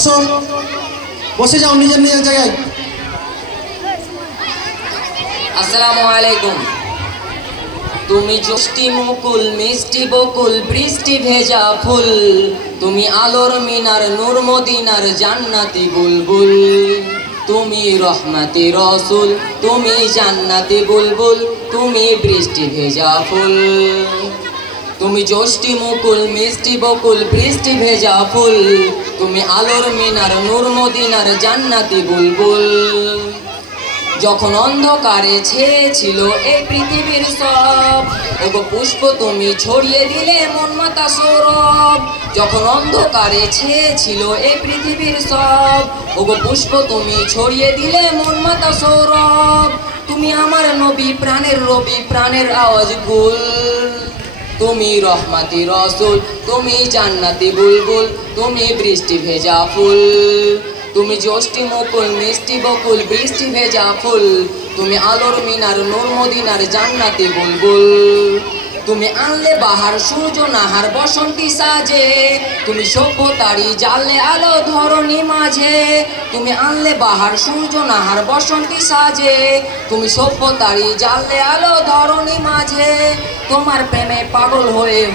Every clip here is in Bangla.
বসো বসে যাও নিজের নিজের জায়গায়। আসসালামু আলাইকুম। তুমি জষ্টি মুকুল, মিষ্টি বকুল, বৃষ্টি ভেজা ফুল। তুমি আলোর মিনার, নূর মদিনার জান্নাতি বুলবুল। তুমি রহমাতি রসুল, তুমি জান্নাতি বুলবুল। তুমি বৃষ্টি ভেজা ফুল। তুমি জষ্টি মুকুল, মিষ্টি বকুল, বৃষ্টি ভেজা ফুল। তুমি আলোর মিনার, নূর মদিনার জান্নাতি বুলবুল। যখন অন্ধকারে ছেয়েছিল এই পৃথিবীর সব, ওগো পুষ্প তুমি ছড়িয়ে দিলে মন মাতা সৌরভ। যখন অন্ধকারে ছেয়েছিল এই পৃথিবীর সব, ওগো পুষ্প তুমি ছড়িয়ে দিলে মন মাতা সৌরভ। তুমি আমার নবী, প্রাণের রবি, প্রাণের আওয়াজ গুল তুমি রহমাতি রসুল, তুমি জান্নাতি বুলবুল, তুমি বৃষ্টি ভেজা ফুল। তুমি জ্যোষ্ঠী মুকুল, মিষ্টি বকুল, বৃষ্টি ভেজা ফুল। তুমি আলোর মিনার, নূর মদিনার জান্নাতি বুলবুল। তুমি আনলে বাহার, সূর্য নাহার, বসন্তী সাজে। তুমি সভ্যতারি জালে আলো ধরণী মাঝে। তুমি আনলে বাহার, সূর্য নাহার, বসন্তী সাজে। তুমি সভ্যতারি জালে আলো ধরণী মাঝে। তোমার প্রেমে পাগল হয়ে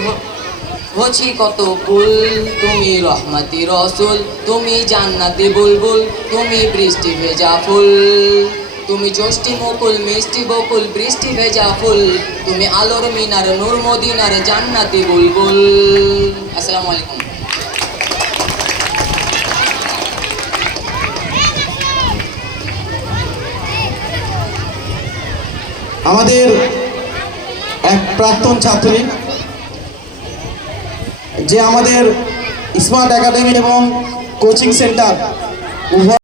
হছি কত ফুল। তুমি রহমতি রসুল, তুমি জান্নাতি বুলবুল, তুমি বৃষ্টি ভেজা ফুল। তুমি জ্যোষ্ঠী মুকুল মিষ্টি বকুল, বৃষ্টি ভেজা ফুল। তুমি আলোর মিনার, নূর মদিনার, জান্নাতি বুলবুল। আসসালামু আলাইকুম। আমাদের এক প্রাক্তন ছাত্রী, যে আমাদের স্মার্ট একাডেমি এবং কোচিং সেন্টার উভয়